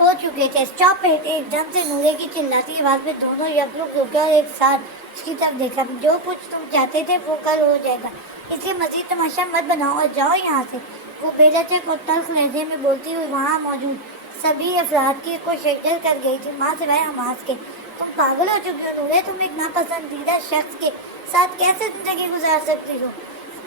ہو چکے تھے۔ Stop it! ایک دم سے نورے کی چلاتی آواز میں دونوں یکلک رک گئے اور ایک ساتھ اس کی طرف دیکھا۔ جو کچھ تم چاہتے تھے وہ کل ہو جائے گا، اس لیے مزید تماشا مت بناؤ اور جاؤ یہاں سے، وہ بے لچک اور تلخ لہجے میں بولتی ہوئی وہاں موجود سبھی افراد کی کو شیڈر کر گئی تھی، ماں سوائے حماس کے۔ تم پاگل ہو چکی ہو نورے! تم ایک ناپسندیدہ شخص کے ساتھ کیسے زندگی گزار سکتی ہو؟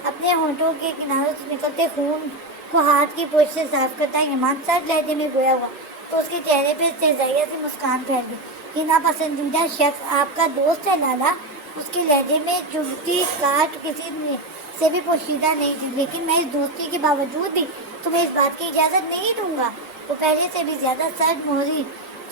اپنے ہونٹوں کے کناروں سے نکلتے خون کو ہاتھ کی پوچھ سے صاف کرتا ایمان سرد لہجے میں گویا ہوا تو اس کے چہرے پہ استہزائیہ سی مسکان پھیل گئی۔ یہ ناپسندیدہ شخص آپ کا دوست ہے لالا؟ اس کے لہجے میں چبھتی کاٹ کسی سے بھی پوشیدہ نہیں تھی، لیکن میں اس دوستی کے باوجود بھی تمہیں اس بات کی اجازت نہیں دوں گا۔ وہ پہلے سے بھی زیادہ سرد مہری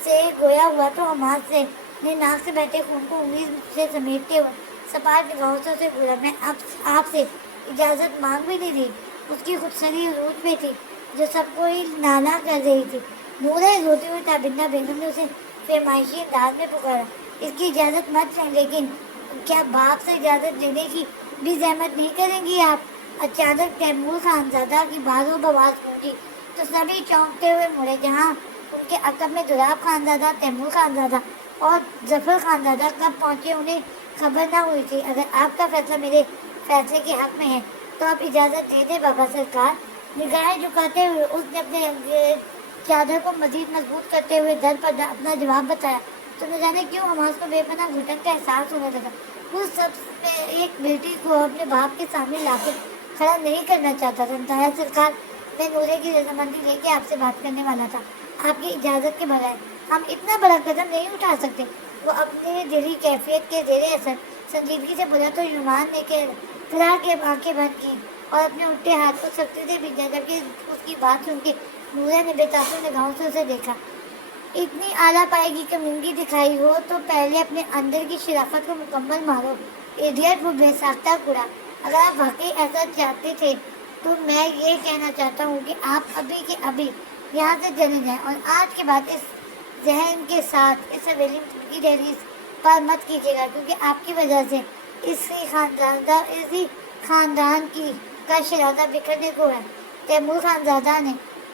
سے گویا ہوا تو حماس سے نے ناک سے بہتے خون کو انگلی سے سمیٹتے ہوئے سپاٹ نگاہوں سے اسے گھورا۔ میں آپ سے اجازت مانگ بھی نہیں رہی، اس کی خودسری عروج پہ تھی جو سب کو ہی نالا کر رہی تھی۔ نورے! روتی ہوئی تابندہ بیگم نے اسے فہمائشی انداز میں پکارا، اس کی اجازت مت لیں، لیکن کیا باپ سے اجازت لینے کی بھی زحمت نہیں کریں گی آپ؟ اچانک تیمور خانزادہ کی بازو بواز گونجی تو سبھی چونکتے ہوئے مڑے، جہاں ان کے عقب میں دولاب خانزادہ، تیمور خانزادہ اور ظفر خانزادہ کب پہنچے انہیں خبر نہ ہوئی تھی۔ اگر آپ کا فیصلہ میرے فیصلے کے حق میں ہے تو آپ اجازت دے دیں بابا سرکار۔ نگاہیں جھکاتے ہوئے اس نے اپنے چادر کو مزید مضبوط کرتے ہوئے در پر اپنا جواب بتایا تو نہ جانے کیوں حماس کو بے پناہ گھٹن کا احساس ہونے لگا۔ وہ سب میں ایک بیٹی کو اپنے باپ کے سامنے لا کے کھڑا نہیں کرنا چاہتا تھا۔ دایا سرکار، میں نورے کی رضامندی لے کے آپ سے بات کرنے والا تھا، آپ کی اجازت کے بغیر ہم اتنا بڑا قدم نہیں اٹھا سکتے۔ وہ اپنی دلی کیفیت کے زیر اثر سنجیدگی سے بولا تو یومان نے کرا کے آنکھیں بند کی اور اپنے الٹے ہاتھ کو سختی سے بھیجا، جبکہ اس کی بات سن کے نورے نے بے تاثر نگاہوں سے اسے دیکھا۔ اتنی اعلیٰ پائے کی کمینگی دکھائی ہو تو پہلے اپنے اندر کی شرافت کو مکمل مارو، ایڈیٹ! وہ بے ساختہ کڑا۔ اگر آپ واقعی ایسا چاہتے تھے تو میں یہ کہنا چاہتا ہوں کہ آپ ابھی کے ابھی یہاں سے چلے جائیں اور آج کے بعد اس ذہن کے ساتھ اس حویلی کی دہلیز پر مت کیجیے گا، کیونکہ آپ کی وجہ سے اسی خاندان کی کا شرازہ بکھرنے کو ہے۔ تیمور خانزادہ نے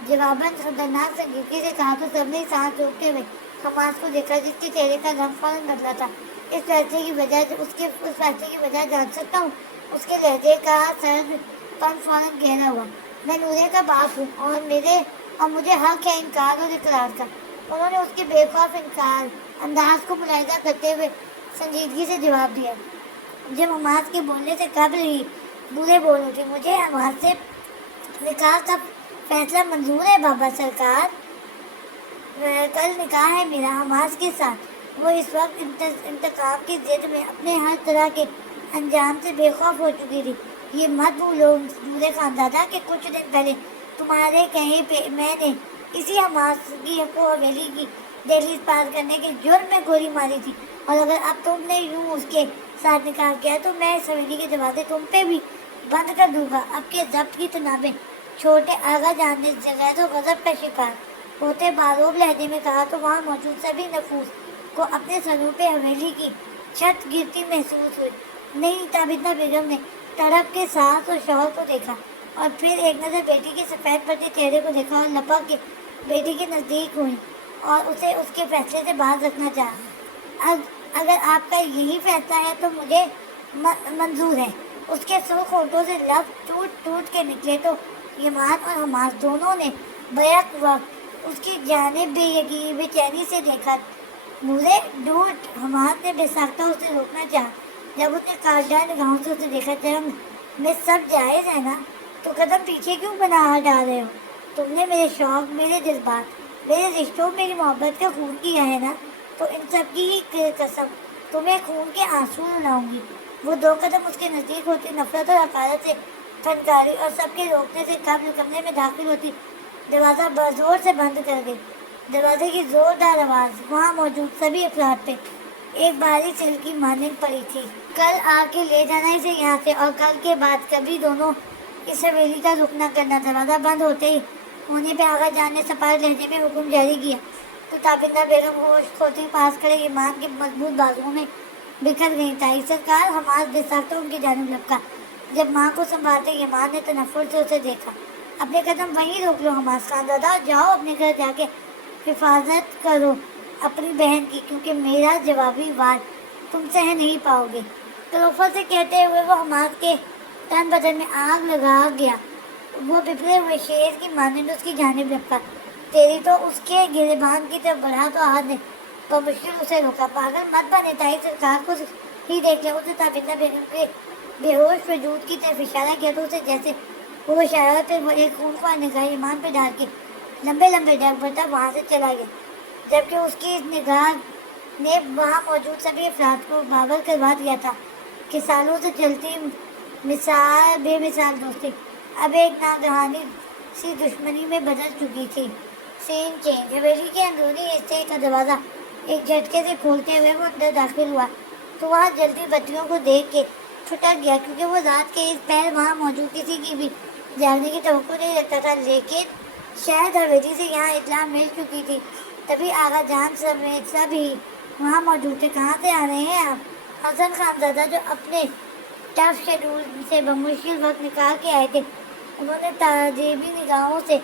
جواباً خطرناک سنجیدگی سے کہا تو سب نے سانس روکتے ہوئے حماس کو دیکھا، جس کے چہرے کا رنگ فوراً بدلا تھا۔ اس فیصلے کی وجہ جان سکتا ہوں؟ اس کے لہجے کا سرد پن فوراً گہرا ہوا۔ میں نورے کا باپ ہوں اور مجھے حق ہے انکار اور اقرار کا۔ انہوں نے اس کے بے خوف انکار انداز کو ملاحظہ کرتے ہوئے سنجیدگی سے جواب دیا، جب حماس کے بولنے سے قبل ہی بورے بول اٹھے۔ مجھے حماس سے نکاح کا فیصلہ منظور ہے بابا سرکار، کل نکاح ہے میرا حماس کے ساتھ۔ وہ اس وقت انتقام کی ضد میں اپنے ہر طرح کے انجام سے بے خوف ہو چکی تھی۔ یہ مت بھولو نورے خانزادہ کہ کچھ دن پہلے تمہارے کہیں پہ میں نے اسی حماس کی حویلی کی دہلیز پار کرنے کے جرم میں گولی ماری تھی، اور اگر اب تم نے یوں اس کے ساتھ نکاح کیا تو میں اس حویلی کے دروازے تم پہ بھی بند کر دوں گا۔ اب کے ضبط کی تنابیں چھوٹے آغا جان نے غیظ و غضب کا شکار ہوتے باروب لہجے میں کہا تو وہاں موجود سبھی نفوس کو اپنے سروں پہ حویلی کی چھت گرتی محسوس ہوئی۔ نئی تابندہ بیگم نے تڑپ کے ساس اور شوہر کو دیکھا اور پھر ایک نظر بیٹی کے سفید پردے چہرے کو دیکھا اور لپک کے بیٹی کے نزدیک ہوئی اور اسے اس کے فیصلے سے باز رکھنا چاہا۔ اگر آپ کا یہی فیصلہ ہے تو مجھے منظور ہے۔ اس کے سرخ ہونٹوں سے لفظ ٹوٹ ٹوٹ کے نکلے تو یمان اور حماس دونوں نے بیک وقت اس کی جانب بے چینی سے دیکھا۔ نورے ڈوٹ! حماس نے بے ساختہ اسے روکنا چاہا، جب اس نے کاٹدار نگاہوں سے اسے دیکھا۔ جنگ میں سب جائز ہے نا، تو قدم پیچھے کیوں بنا ڈال رہے ہو؟ تم نے میرے شوق، میرے جذبات، میرے رشتوں، میری محبت کا خون کیا ہے نا، تو ان سب کی ہی قسم تمہیں خون کے آنسو رلاؤں گی۔ وہ دو قدم اس کے نزدیک ہوتی، نفرت اور حقارت سے پھنکاری اور سب کے روکنے سے قبل کمرے میں داخل ہوتی دروازہ بزور سے بند کر گئی۔ دروازے کی زوردار آواز وہاں موجود سبھی افراد پہ ایک بھاری سل کی مانند پڑی تھی۔ کل آ کے لے جانا اسے یہاں سے، اور کل کے بعد کبھی دونوں اس حویلی کا رخ نہ کرنا۔ دروازہ بند ہونے پہ آغا جان نے سپاٹ لہجے میں حکم جاری کیا تو تابندہ بیگم ہوش کھوتی پاس کھڑے ایمان کے مضبوط بازوؤں میں بکھر گئی۔ تائی سرکار! حماس بے ساختہ ان کی جانب لپکا۔ جب ماں کو سنبھالتے ایمان نے تنفر سے اسے دیکھا۔ اپنے قدم وہیں روک لو حماس خانزادہ، جاؤ اپنے گھر جا کے حفاظت کرو اپنی بہن کی، کیونکہ میرا جوابی وار تم سہ نہیں پاؤ گے۔ کلوفر سے کہتے ہوئے وہ حماس کے تن بدن میں آگ لگا گیا۔ وہ بپھرے ہوئے شیر کی مانند اس کی جانب لپکا۔ تیری تو اس کے گریبان کی طرف بڑھا تو ہاتھ نے بمشکل اسے روکا۔ پاگل مت بنے، تائی سرکار کو ہی دیکھ لے۔ اس نے تابندہ بیگم کے بے ہوش وجود کی طرف اشارہ کیا تو اسے جیسے وہ اشارہ پہ وہ ایک خونخوار نگاہ ایمان پہ ڈال کے لمبے لمبے ڈگ برتا وہاں سے چلا گیا، جبکہ اس کی اس نگاہ نے وہاں موجود سبھی افراد کو باور کروا دیا تھا کہ سالوں سے چلتی بے مثال دوستی اب ایک ناگہانی سی دشمنی میں بدل چکی تھی۔ سین چینج۔ حویلی کے اندرونی حصے کا دروازہ ایک جھٹکے سے کھولتے ہوئے وہ اندر داخل ہوا تو وہاں جلتی بتیوں کو دیکھ کے چھٹک گیا، کیونکہ وہ رات کے اس پہر وہاں موجود کسی کی بھی جاگنے کی توقع نہیں رکھتا تھا۔ لیکن شاید حویلی سے یہاں اطلاع مل چکی تھی، تبھی آغا جان سمیت سب ہی وہاں موجود تھے۔ کہاں سے آ رہے ہیں آپ؟ حسن خان زادہ جو اپنے ٹف شیڈول سے بمشکل وقت نکال کے آئے تھے، انہوں نے تعجبی نگاہوں سے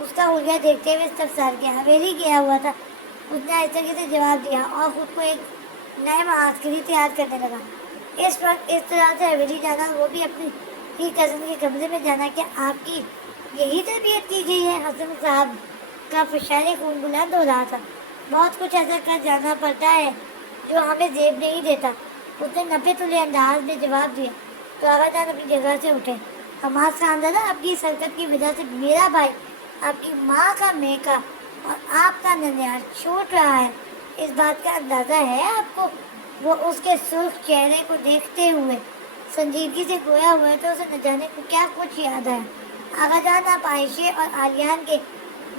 اس کا حلیہ دیکھتے ہوئے استفسار کیا۔ حویلی گیا ہوا تھا، اس نے آہستگی سے جواب دیا اور خود کو ایک نئے محاذ کے لیے تیار کرنے لگا۔ اس وقت اس طرح سے حویلی جانا، وہ بھی اپنی ہی کزن کے کمرے میں جانا، کیا آپ کی یہی تربیت کی گئی ہے؟ حسن صاحب کا فشار خون بلند ہو رہا تھا۔ بہت کچھ ایسا کر جانا پڑتا ہے جو ہمیں زیب نہیں دیتا، اس نے نپے تلے انداز میں جواب دیا تو آغا جان اپنی جگہ سے اٹھے۔ حماس خان زادہ، آپ کی حرکت کی وجہ سے میرا بھائی، آپ کی ماں کا میکا اور آپ کا ننیال چھوٹ رہا ہے، اس بات کا اندازہ ہے آپ کو؟ وہ اس کے سرخ چہرے کو دیکھتے ہوئے سنجیدگی سے گویا ہوا تو اسے نہ جانے کو کیا کچھ یاد آیا۔ آغا جان، آپ عائشہ اور عالیان کے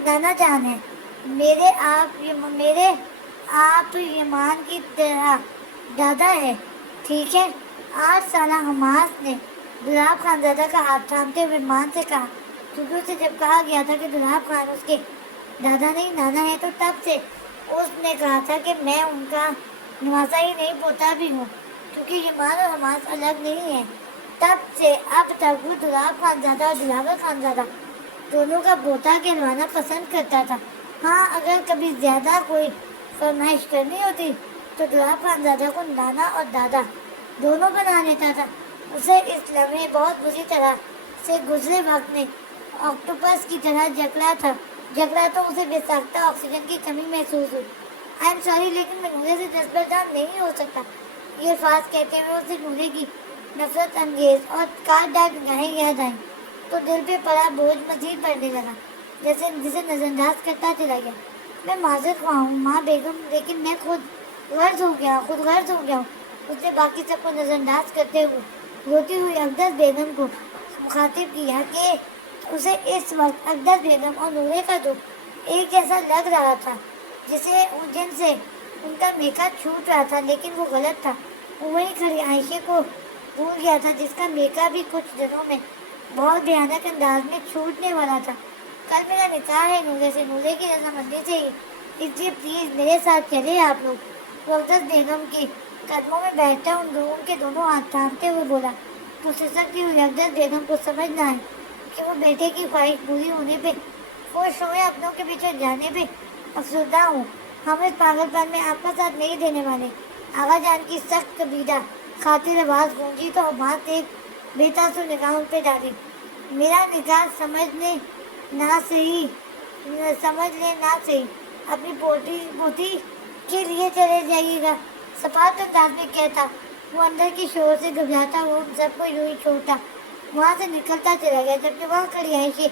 نانا جان ہیں، میرے آپ یمان کی طرح دادا ہے، ٹھیک ہے؟ 8 سالہ حماس نے دولاب خان زادہ کا ہاتھ تھامتے ہوئے مان سے کہا، کیونکہ اسے جب کہا گیا تھا کہ دولاب خان اس کے دادا نہیں نانا ہے تو تب سے اس نے کہا تھا کہ میں ان کا نواسا ہی نہیں پوتا بھی ہوں، کیونکہ یمان اور حماس الگ نہیں ہیں۔ تب سے اب تک وہ دولاب خان زادہ اور دلاور خان زادہ دونوں کا پوتا کہلوانا پسند کرتا تھا۔ ہاں، اگر کبھی زیادہ کوئی فرمائش کرنی ہوتی تو دولاب خان زادہ کو نانا اور دادا دونوں بنا لیتا تھا۔ اسے اس لمحے بہت بری طرح سے گزرے وقت میں آکٹوپس کی طرح جکڑا تو اسے بے ساختہ آکسیجن کی کمی محسوس ہوئی۔ آئی ایم سوری، لیکن میں نورے سے دستبردار نہیں ہو سکتا۔ یہ الفاظ کہتے ہوئے اسے نورے کی نفرت انگیز اور کاٹدار نگاہیں یاد آئیں تو دل پہ پڑا بوجھ مزید بڑھنے لگا، جسے نظر انداز کرتا چلا گیا۔ میں معذرت خواہ ہوں ماں بیگم، لیکن میں خود غرض ہو گیا ہوں۔ اس نے باقی سب کو نظر انداز کرتے ہوئے روتی ہوئی اقدس بیگم کو مخاطب کیا کہ اسے اس وقت اقدس بیگم اور نورے کا دکھ ایک جیسا لگ رہا تھا، جن سے ان کا میکا چھوٹ رہا تھا، لیکن وہ غلط تھا۔ وہ وہیں کھڑی عائشہ کو بھول گیا تھا، جس کا میکا بھی کچھ دنوں میں بہت بھیانک انداز میں چھوٹنے والا تھا۔ کل میرا نکاح ہے نورے سے، نورے کی رضامندی سے ہی، اس لیے پلیز میرے ساتھ چلے آپ لوگ۔ وہ اقدس بیگم کے قدموں میں بیٹھتا ان کے دونوں ہاتھ تھامتے ہوئے بولا تو سسکتی ہوئی اقدس بیگم کو سمجھ نہ آئی کہ وہ بیٹے کی خواہش پوری ہونے پہ خوش ہوں یا اپنوں کے پیچھے جانے پہ افسردہ ہوں۔ ہم اس پاگل پن میں آپ کا ساتھ نہیں دینے والے۔ آغا جان کی سخت کبیدہ خاطر آواز گونجی تو حماس ایک بے تاثر نگاہ ان پہ ڈالی۔ میرا نکاح سمجھ لے نہ صحیح، اپنی پوتی کے لیے چلے جائیے گا، سپاٹ انداز میں کہتا وہ اندر کی شور سے گھبراتا ہوا ان سب کو یوں ہی چھوڑتا وہاں سے نکلتا چلا گیا، جبکہ وہاں کھڑی عائشہ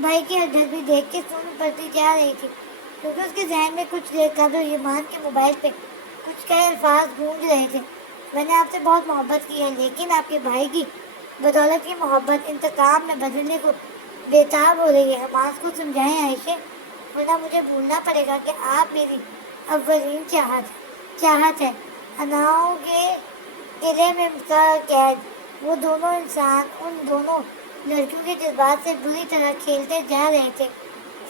بھائی کی حرکت بھی دیکھ کے سن پڑتی جا رہی تھی، کیونکہ اس کے ذہن میں کچھ دیر قبل ایمان کے موبائل پہ کچھ کئے الفاظ گونج رہے تھے۔ میں نے آپ سے بہت محبت کی ہے، لیکن آپ کے بھائی کی بدولت کی محبت انتقام میں بدلنے کو بےتاب ہو رہی ہے۔ حماس کو سمجھائیں عائشہ، ورنہ مجھے بھولنا پڑے گا کہ آپ میری اولین چاہت ہے۔ اناؤں کے قلعے میں قید وہ دونوں انسان ان دونوں لڑکیوں کے جذبات سے بری طرح کھیلتے جا رہے تھے۔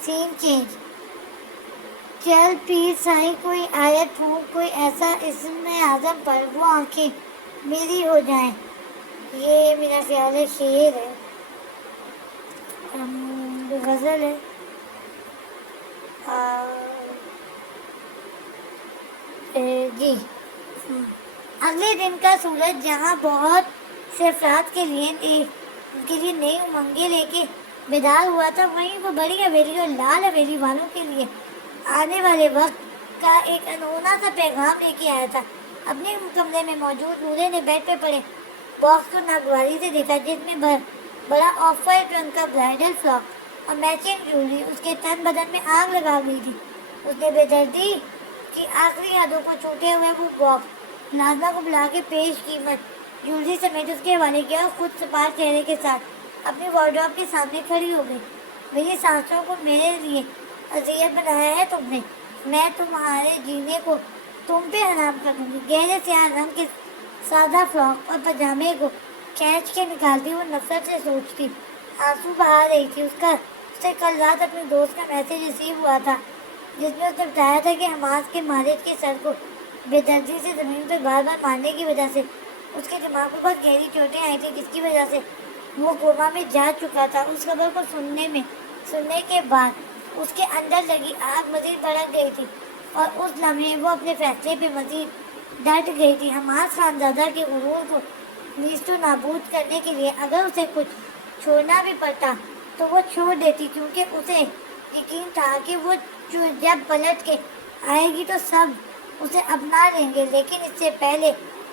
سین چینج۔ چل پیر سائیں، کوئی آیت پھونک، کوئی ایسا اسم اعظم پر وہ آنکھیں میری ہو جائیں۔ یہ میرا خیال ہے شعر ہے، غزل ہے۔ جی اگلے دن کا سورج جہاں بہت سے افراد کے لیے نئی امنگیں لے کے بیدار ہوا تھا، وہیں وہ بڑی حویلی اور لال حویلی والوں کے لیے آنے والے وقت کا ایک انہونا سا پیغام لے کے آیا تھا۔ اپنے کمرے میں موجود نورے نے بیڈ پہ پڑے باکس کو ناگواری سے دیکھا، جس میں بڑا آف وائٹ رنگ کا برائڈل فراک اور میچنگ جویلری اس کے تن بدن میں آگ لگا گئی تھی۔ اس نے بے دردی کی آخری حدوں کو چھوٹے ہوئے وہ باکس ملازمہ کو بلا کے پیش قیمت جویلری سمیت اس کے حوالے کیا اور خود سپار چہرے کے ساتھ اپنی وارڈروب کے سامنے کھڑی ہو گئی۔ میری سانسوں کو میرے لیے اذیت بنایا ہے تم نے، میں تمہارے جینے کو تم پہ حرام کر دوں گی۔ گہرے سیاہ رنگ کے سادہ فراک اور پاجامے کو کھینچ کے نکالتی وہ نفرت سے سوچتی، آنسو بہا رہی تھی۔ اسے کل رات اپنی دوست کا میسج ریسیو ہوا تھا، جس میں اس نے بتایا تھا کہ حماس کے مالک کے سر کو بے دردی سے زمین پر بار بار مارنے کی وجہ سے اس کے دماغ پر بہت گہری چوٹیں آئی تھیں، جس کی وجہ سے وہ کوما میں جا چکا تھا۔ اس خبر کو سننے کے بعد اس کے اندر لگی آگ مزید بھڑک گئی تھی اور اس لمحے وہ اپنے فیصلے پہ مزید ڈٹ گئی تھی۔ حماس خانزادہ کے غرور کو نیست و نابود کرنے کے لیے اگر اسے کچھ چھوڑنا بھی پڑتا تو وہ چھوڑ دیتی، کیونکہ اسے یقین تھا کہ وہ جب پلٹ کے آئے گی تو سب اسے اپنا لیں گے، لیکن اس سے پہلے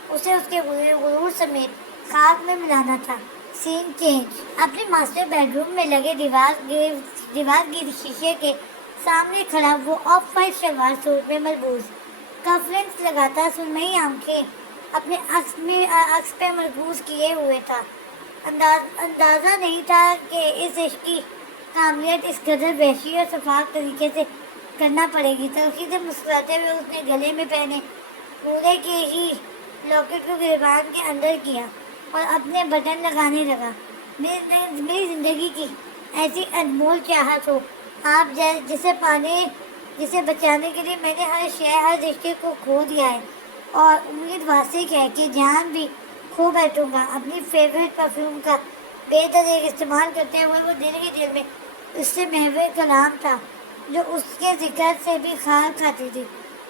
اسے اس کے غرور سمیت خاک میں ملانا تھا۔ سین چینج۔ اپنے ماسٹر بیڈ روم میں لگے دیوار گیر شیشے کے سامنے کھڑا وہ آف وائٹ شلوار سوٹ میں ملبوس، کف لینس لگاتا سرمئی آنکھیں اپنے عکس پہ مرکوز کیے ہوئے تھا۔ اندازہ نہیں تھا کہ اس عشق کی کاملیت اس قدر وحشی اور شفاف طریقے سے کرنا پڑے گی۔ تلخی سے مسکراتے ہوئے اس نے گلے میں پہنے نورے کے ہی لاکٹ کو گریبان کے اندر کیا اور اپنے بٹن لگانے لگا۔ میری زندگی کی ایسی انمول چاہت ہو آپ جسے بچانے کے لیے میں نے ہر رشتے کو کھو دیا ہے، اور امید واسق ہے کہ جان بھی کھو بیٹھوں گا۔ اپنی فیوریٹ پرفیوم کا بے دریغ استعمال کرتے ہوئے وہ دل میں اس سے محو کلام تھا جو اس کے ذکر سے بھی خار کھاتی تھی۔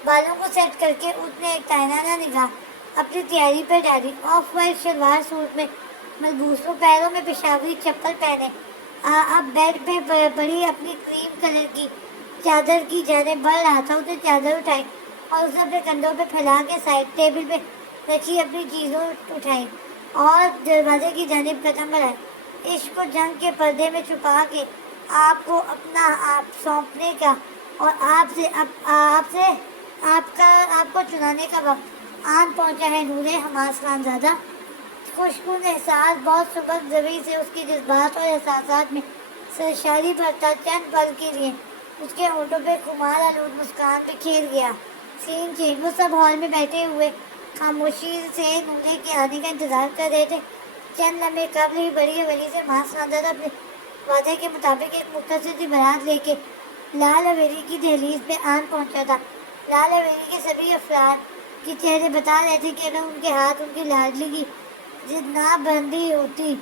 بالوں کو سیٹ کر کے اس نے ایک تائنانہ نگاہ اپنی تیاری پر ڈالی۔ آف وائٹ شلوار سوٹ میں ملبوس، وہ پیروں میں پشاوری چپل پہنے اب بیڈ پہ پڑی اپنی کریم کلر کی چادر کی جانب بڑھ رہا تھا۔ اس نے چادر اٹھائی اور اسے اپنے کندھوں پہ پھیلا کے سائڈ ٹیبل پہ رکھی اپنی چیزوں اٹھائی اور دروازے کی جانب قدم بڑھائے۔ عشق کو جنگ کے پردے میں چھپا کے آپ کو اپنا آپ سونپنے کا اور آپ کو چنانے کا وقت آن پہنچا ہے نورے حماس خانزادہ۔ خوشکن احساس بہت سبک زبی سے اس کے جذبات اور احساسات میں سرشاری بھرتا چند پل کے لیے اس کے ہونٹوں پہ خمار آلود مسکان بکھیر گیا۔ سین چینج۔ وہ سب ہال میں بیٹھے ہوئے خاموشی سے نورے کے آنے کا انتظار کر رہے تھے۔ چند لمحے قبل ہی بڑی حویلی سے حماس خانزادہ اپنے وعدے کے مطابق ایک مختصر سی بارات لے کے لال حویلی کی دہلیز پہ آن پہنچا تھا۔ لال حویلی کے سبھی افراد کے چہرے بتا رہے تھے کہ اگر ان کے ہاتھ ان کی لاڈلی کی ضد نہ باندھتی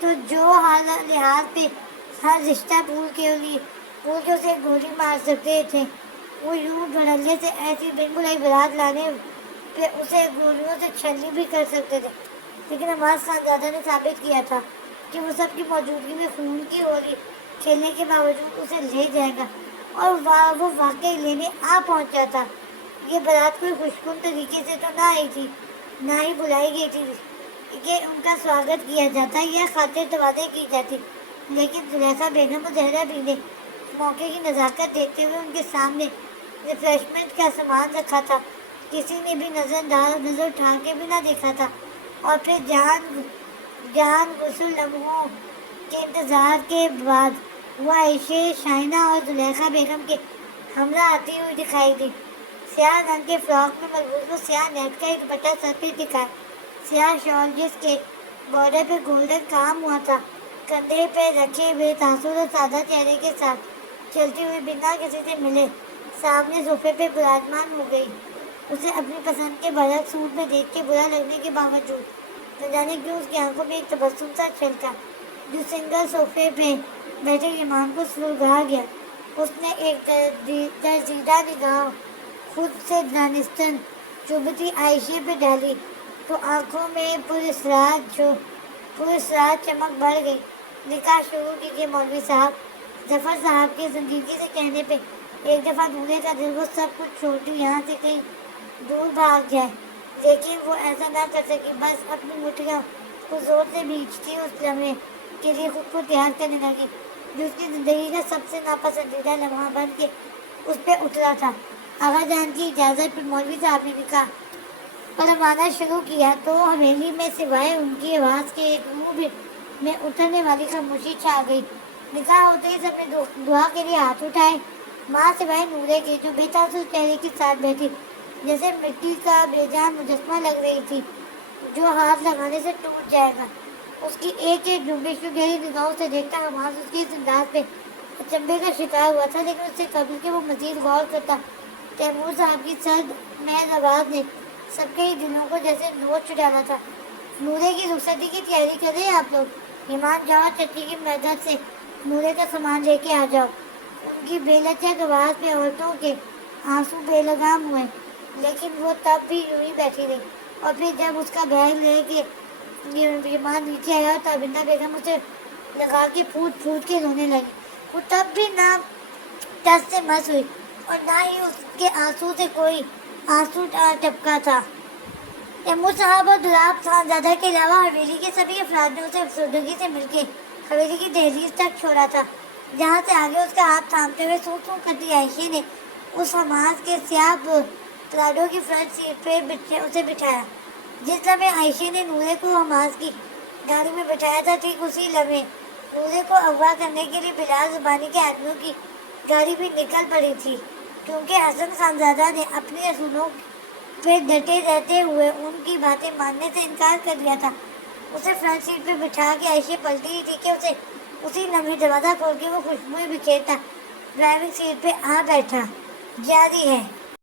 تو جو لحاظ پہ ہر رشتہ بھول کے اسے گولی مار سکتے تھے، وہ یوں دھڑلے سے ایسی بن بلائی بارات لانے پہ اسے گولیوں سے چھلنی بھی کر سکتے تھے۔ لیکن حماس خانزادہ نے ثابت کیا تھا کہ وہ سب کی موجودگی میں خون کی ہولی کھیلنے کے باوجود اسے لے جائے گا، اور وہ واقعی لینے پہنچا تھا۔ یہ بارات کوئی خوشکن طریقے سے تو نہ آئی تھی، نہ ہی بلائی گئی تھی کہ ان کا سواگت کیا جاتا یا خاطر تواضع کی جاتی، لیکن زلیخا بیگم اور زہرا بی نے موقع کی نزاکت دیکھتے ہوئے ان کے سامنے ریفریشمنٹ کا سامان رکھا تھا۔ کسی نے بھی نظر اٹھا کے بھی نہ دیکھا تھا، اور پھر جان غسل لمحوں کے انتظار کے بعد وہ عائشہ شائنہ اور زلیخا بیگم کے ہمراہ آتی ہوئی دکھائی دی۔ سیاہ رنگ کے فراک میں ملبوس وہ سیاہ نیٹ کا ایک دوپٹہ سر پہ ٹکائے سیاہ شال جس کے بارڈر پہ گولڈن کام ہوا تھا، کندھے پہ رکھے ہوئے تاثر اور سادہ چہرے کے ساتھ چلتی ہوئی بنا کسی سے ملے سامنے صوفے پہ براجمان ہو گئی۔ اسے اپنی پسند کے برعکس سوٹ میں دیکھ کے برا لگنے کے باوجود نہ جانے کیوں اس کی آنکھوں میں ایک تبسم سا چھلکا جو سنگل صوفے پہ بیٹھے ایمان کو سلگا گیا۔ اس نے ایک درزیدہ نگاہ خود سے دانستن چبھتی عائشہ پہ ڈالی تو آنکھوں میں پراسرار چمک بڑھ گئی۔ نکاح شروع کیجیے مولوی صاحب۔ ظفر صاحب کے زندگی سے کہنے پہ ایک دفعہ نورے کا دل وہ سب کچھ چھوڑ کے یہاں سے کہیں دور بھاگ جائے، لیکن وہ ایسا نہ کر سکی۔ بس اپنی مٹھیوں کو زور سے بھینچتی اس لمحے کے لیے خود کو تیار کرنے لگی جو اس کی زندگی کا سب سے ناپسندیدہ لمحہ بن کے اس پہ اترا تھا۔ آغا جان کی اجازت پر مولوی صاحب نے نکاح پڑھوانا شروع کیا تو حویلی میں سوائے ان کی آواز کے ایک روح میں اترنے والی خاموشی چھا گئی۔ نکاح ہوتے ہی سب نے دعا کے لیے ہاتھ اٹھائے، ماں سوائے نورے کے جو بے تاثر چہرے کے ساتھ بیٹھی جیسے مٹی کا بے جان مجسمہ لگ رہی تھی جو ہاتھ لگانے سے ٹوٹ جائے گا۔ اس کی ایک ایک جنبش کو گہری نگاہوں سے دیکھتا حماس اس کے اس انداز پہ اچنبھے کا شکار ہوا تھا، لیکن اس سے قبل کہ وہ مزید غور کرتا تیمور صاحب کی سرد محض آواز نے سب کے ہی دلوں کو جیسے نوچ ڈالا تھا۔ نورے کی رخصتی کی تیاری کر رہے ہیں آپ لوگ؟ ایمان جاؤ چچی کی مدد سے نورے کا سامان لے کے آ جاؤ۔ ان کی بے لچک آواز پہ عورتوں کے آنسو بے لگام ہوئے، لیکن وہ تب بھی یوں ہی بیٹھی رہی۔ اور پھر جب اس کا بیگ لے کے ایمان نیچے آیا تو ابندہ بیگم اسے لگا کے پھوٹ پھوٹ کے رونے لگی۔ وہ تب بھی نہ ٹس سے مس ہوئی اور نہ ہی اس کے آنسو سے کوئی آنسو ٹپکا تھا۔ تیمور صاحب اور دولاب خانزادہ کے علاوہ حویلی کے سبھی افراد نے اسے افسردگی سے مل کے حویلی کی دہلیز تک چھوڑا تھا، جہاں سے آگے اس کا ہاتھ تھامتے ہوئے سو سو کرتی عائشہ نے اس حماس کے سیاہ پراڈو کی فرنٹ سیٹ پہ اسے بٹھایا۔ جس لمحے عائشہ نے نورے کو حماس کی گاڑی میں بٹھایا تھا، ٹھیک اسی لمحے نورے کو اغوا کرنے کے لیے بلال زبانی کے آدمیوں کی گاڑی بھی نکل پڑی تھی، کیونکہ حسن خانزادہ نے اپنے اصولوں پہ ڈٹے رہتے ہوئے ان کی باتیں ماننے سے انکار کر دیا تھا۔ اسے فرنٹ سیٹ پہ بٹھا کے عائشہ پلٹی ہی تھی کہ اسے اسی لمحے دروازہ کھول کے وہ خوشبوئیں بکھیرتا ڈرائیونگ سیٹ پہ آ بیٹھا۔ جاری ہے۔